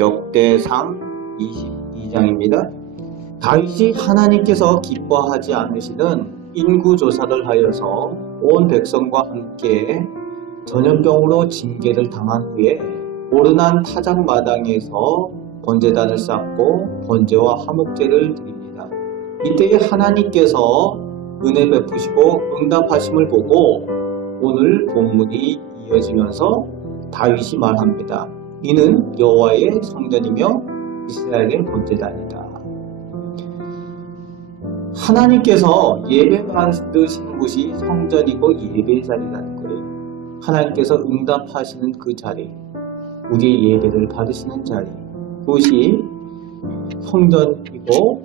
역대상 22장입니다. 다윗이 하나님께서 기뻐하지 않으시는 인구조사를 하여서 온 백성과 함께 전염병으로 징계를 당한 후에 오르난 타작마당에서 번제단을 쌓고 번제와 화목제를 드립니다. 이때에 하나님께서 은혜 베푸시고 응답하심을 보고 오늘 본문이 이어지면서 다윗이 말합니다. 이는 여호와의 성전이며 이스라엘의 번제단이다. 하나님께서 예배 받으시는 곳이 성전이고 예배 자리라는 거예요. 하나님께서 응답하시는 그 자리, 우리의 예배를 받으시는 자리, 그것이 성전이고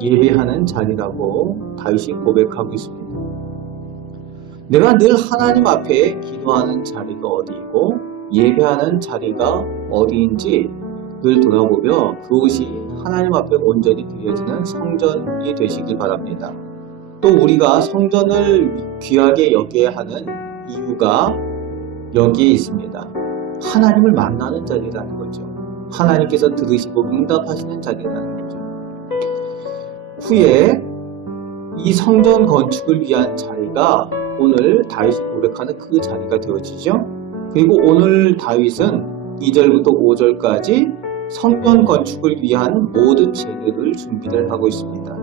예배하는 자리라고 다윗이 고백하고 있습니다. 내가 늘 하나님 앞에 기도하는 자리가 어디이고 예배하는 자리가 어디인지 늘 돌아보며 그것이 하나님 앞에 온전히 드려지는 성전이 되시길 바랍니다. 또 우리가 성전을 귀하게 여겨야 하는 이유가 여기에 있습니다. 하나님을 만나는 자리라는 거죠. 하나님께서 들으시고 응답하시는 자리라는 거죠. 후에 이 성전 건축을 위한 자리가 오늘 다윗이 고백하는 그 자리가 되어지죠. 그리고 오늘 다윗은 2절부터 5절까지 성전 건축을 위한 모든 재료를 준비를 하고 있습니다.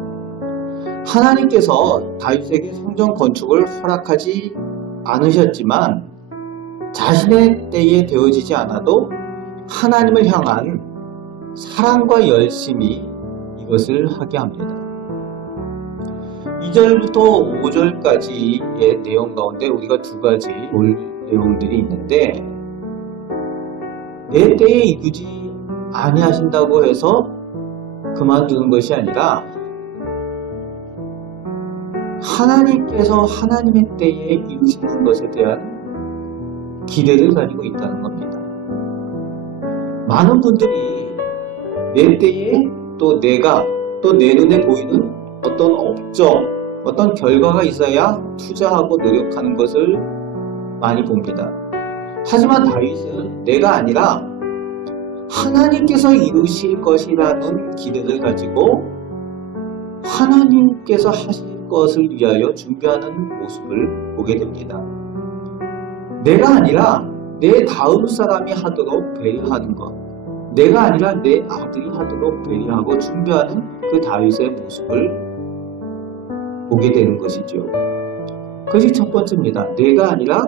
하나님께서 다윗에게 성전 건축을 허락하지 않으셨지만 자신의 때에 되어지지 않아도 하나님을 향한 사랑과 열심이 이것을 하게 합니다. 2절부터 5절까지의 내용 가운데 우리가 두 가지 볼 내용들이 있는데, 내 때에 이루지 아니하신다고 해서 그만두는 것이 아니라 하나님께서 하나님의 때에 이루시는 것에 대한 기대를 가지고 있다는 겁니다. 많은 분들이 내 때에 또 내가 또 내 눈에 보이는 어떤 업적, 어떤 결과가 있어야 투자하고 노력하는 것을 많이 봅니다. 하지만 다윗은 내가 아니라 하나님께서 이루실 것이라는 기대를 가지고 하나님께서 하실 것을 위하여 준비하는 모습을 보게 됩니다. 내가 아니라 내 다음 사람이 하도록 배려하는 것, 내가 아니라 내 아들이 하도록 배려하고 준비하는 그 다윗의 모습을 보게 되는 것이죠. 그것이 첫 번째입니다. 내가 아니라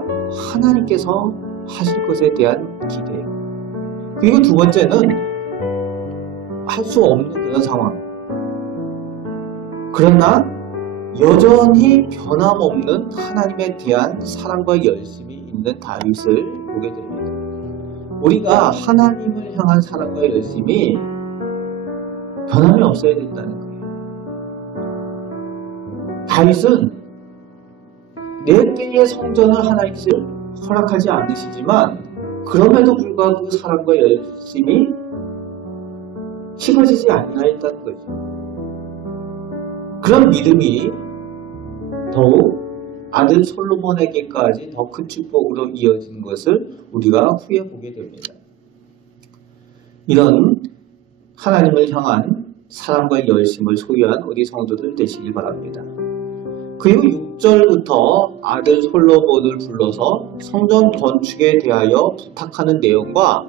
하나님께서 하실 것에 대한 기대. 그리고 두 번째는 할 수 없는 그런 상황. 그러나 여전히 변함없는 하나님에 대한 사랑과 열심이 있는 다윗을 보게 됩니다. 우리가 하나님을 향한 사랑과 열심이 변함이 없어야 된다는 거예요. 다윗은 내 때의 성전을 하나님께서 허락하지 않으시지만 그럼에도 불구하고 그 사랑과 열심이 식어지지 아니하였다는 거죠. 그런 믿음이 더욱 아들 솔로몬에게까지 더 큰 축복으로 이어진 것을 우리가 후에 보게 됩니다. 이런 하나님을 향한 사랑과 열심을 소유한 우리 성도들 되시길 바랍니다. 그리고 6절부터 아들 솔로몬을 불러서 성전 건축에 대하여 부탁하는 내용과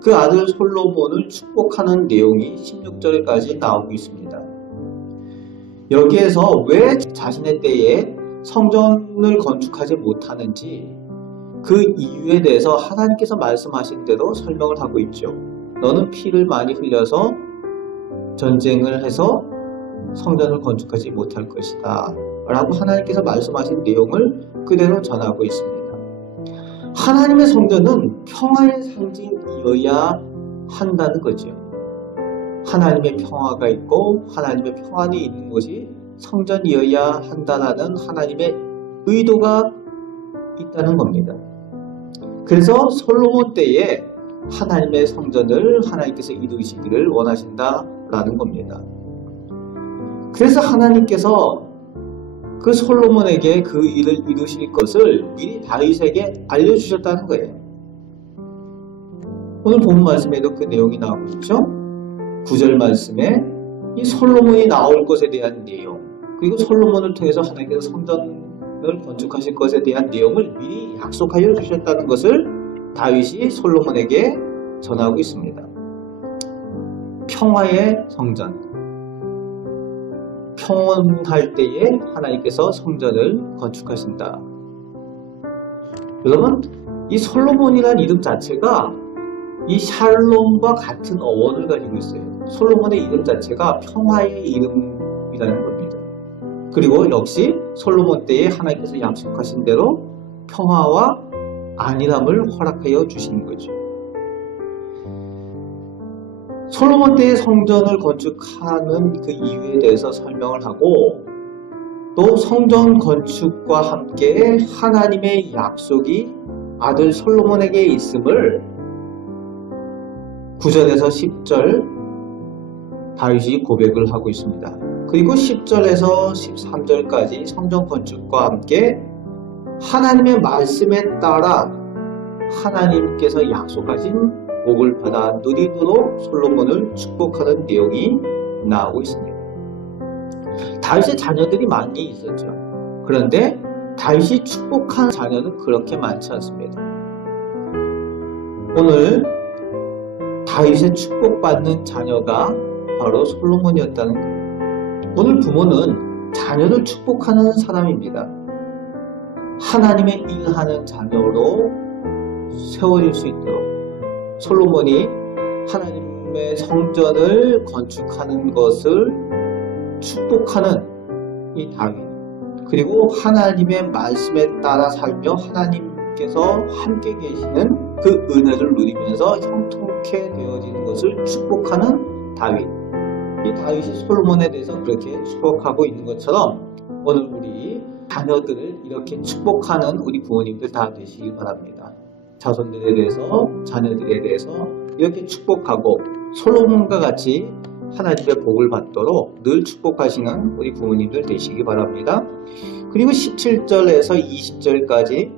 그 아들 솔로몬을 축복하는 내용이 16절까지 나오고 있습니다. 여기에서 왜 자신의 때에 성전을 건축하지 못하는지 그 이유에 대해서 하나님께서 말씀하신 대로 설명을 하고 있죠. 너는 피를 많이 흘려서 전쟁을 해서 성전을 건축하지 못할 것이다 라고 하나님께서 말씀하신 내용을 그대로 전하고 있습니다. 하나님의 성전은 평화의 상징이어야 한다는 거죠. 하나님의 평화가 있고 하나님의 평안이 있는 곳이 성전이어야 한다는 하나님의 의도가 있다는 겁니다. 그래서 솔로몬 때에 하나님의 성전을 하나님께서 이루시기를 원하신다라는 겁니다. 그래서 하나님께서 그 솔로몬에게 그 일을 이루실 것을 미리 다윗에게 알려주셨다는 거예요. 오늘 본 말씀에도 그 내용이 나오고 있죠. 9절 말씀에 이 솔로몬이 나올 것에 대한 내용, 그리고 솔로몬을 통해서 하나님께서 성전을 건축하실 것에 대한 내용을 미리 약속하여 주셨다는 것을 다윗이 솔로몬에게 전하고 있습니다. 평화의 성전, 평온할 때에 하나님께서 성전을 건축하신다. 여러분, 이 솔로몬이라는 이름 자체가 이 샬롬과 같은 어원을 가지고 있어요. 솔로몬의 이름 자체가 평화의 이름이라는 겁니다. 그리고 역시 솔로몬 때에 하나님께서 약속하신 대로 평화와 안일함을 허락하여 주시는 거죠. 솔로몬 때의 성전을 건축하는 그 이유에 대해서 설명을 하고, 또 성전 건축과 함께 하나님의 약속이 아들 솔로몬에게 있음을 9절에서 10절 다윗이 고백을 하고 있습니다. 그리고 10절에서 13절까지 성전 건축과 함께 하나님의 말씀에 따라 하나님께서 약속하신 복을 받아 누리도록 솔로몬을 축복하는 내용이 나오고 있습니다. 다윗의 자녀들이 많이 있었죠. 그런데 다윗이 축복한 자녀는 그렇게 많지 않습니다. 오늘 다윗의 축복받는 자녀가 바로 솔로몬이었다는 거예요. 오늘 부모는 자녀를 축복하는 사람입니다. 하나님의 일하는 자녀로 세워질 수 있도록 솔로몬이 하나님의 성전을 건축하는 것을 축복하는 이 다윗, 그리고 하나님의 말씀에 따라 살며 하나님께서 함께 계시는 그 은혜를 누리면서 형통케 되어지는 것을 축복하는 다윗. 이 다윗이 솔로몬에 대해서 그렇게 축복하고 있는 것처럼 오늘 우리 자녀들을 이렇게 축복하는 우리 부모님들 다 되시길 바랍니다. 자손들에 대해서, 자녀들에 대해서 이렇게 축복하고 솔로몬과 같이 하나님의 복을 받도록 늘 축복하시는 우리 부모님들 되시기 바랍니다. 그리고 17절에서 20절까지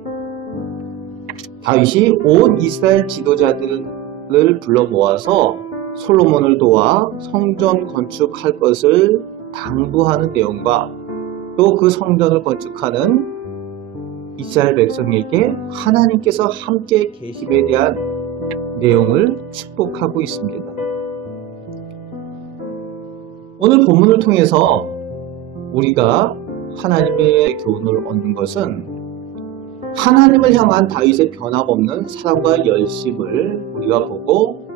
다윗이 온 이스라엘 지도자들을 불러 모아서 솔로몬을 도와 성전 건축할 것을 당부하는 내용과 또 그 성전을 건축하는 이스라엘 백성에게 하나님께서 함께 계심에 대한 내용을 축복하고 있습니다. 오늘 본문을 통해서 우리가 하나님의 교훈을 얻는 것은 하나님을 향한 다윗의 변함없는 사랑과 열심을 우리가 보고,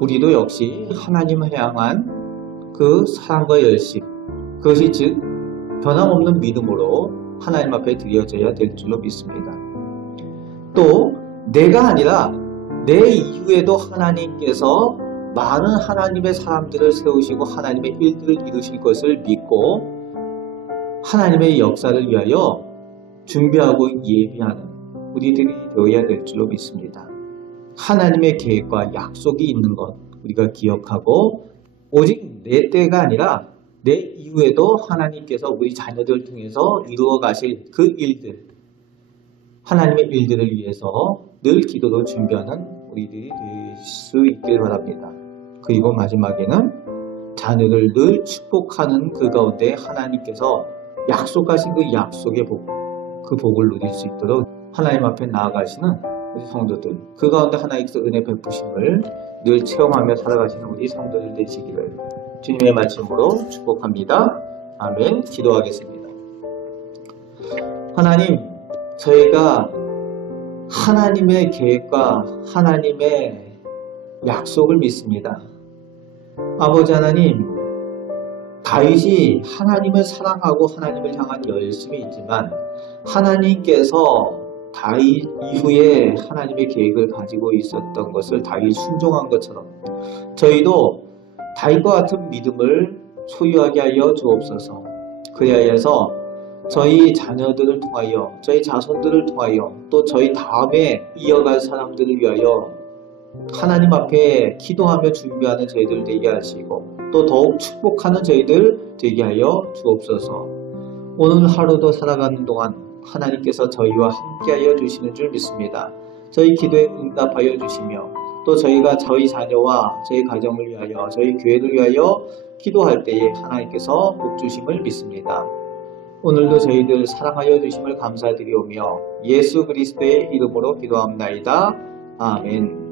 우리도 역시 하나님을 향한 그 사랑과 열심, 그것이 즉 변함없는 믿음으로 하나님 앞에 드려져야 될 줄로 믿습니다. 또 내가 아니라 내 이후에도 하나님께서 많은 하나님의 사람들을 세우시고 하나님의 일들을 이루실 것을 믿고 하나님의 역사를 위하여 준비하고 예비하는 우리들이 되어야 될 줄로 믿습니다. 하나님의 계획과 약속이 있는 것 우리가 기억하고, 오직 내 때가 아니라 내 이후에도 하나님께서 우리 자녀들을 통해서 이루어 가실 그 일들, 하나님의 일들을 위해서 늘 기도로 준비하는 우리들이 될 수 있길 바랍니다. 그리고 마지막에는 자녀를 늘 축복하는 그 가운데 하나님께서 약속하신 그 약속의 복, 그 복을 누릴 수 있도록 하나님 앞에 나아가시는 우리 성도들, 그 가운데 하나님께서 은혜 베푸심을 늘 체험하며 살아가시는 우리 성도들 되시기를 주님의 말씀으로 축복합니다. 아멘. 기도하겠습니다. 하나님, 저희가 하나님의 계획과 하나님의 약속을 믿습니다. 아버지 하나님, 다윗이 하나님을 사랑하고 하나님을 향한 열심이 있지만 하나님께서 다윗 이후에 하나님의 계획을 가지고 있었던 것을 다윗이 순종한 것처럼 저희도 다윗과 같은 믿음을 소유하게 하여 주옵소서. 그리하여서 저희 자녀들을 통하여, 저희 자손들을 통하여, 또 저희 다음에 이어갈 사람들을 위하여 하나님 앞에 기도하며 준비하는 저희들 되게 하시고, 또 더욱 축복하는 저희들 되게 하여 주옵소서. 오늘 하루도 살아가는 동안 하나님께서 저희와 함께하여 주시는 줄 믿습니다. 저희 기도에 응답하여 주시며 또 저희가 저희 자녀와 저희 가정을 위하여 저희 교회를 위하여 기도할 때에 하나님께서 복 주심을 믿습니다. 오늘도 저희들 사랑하여 주심을 감사드리오며 예수 그리스도의 이름으로 기도합나이다. 아멘.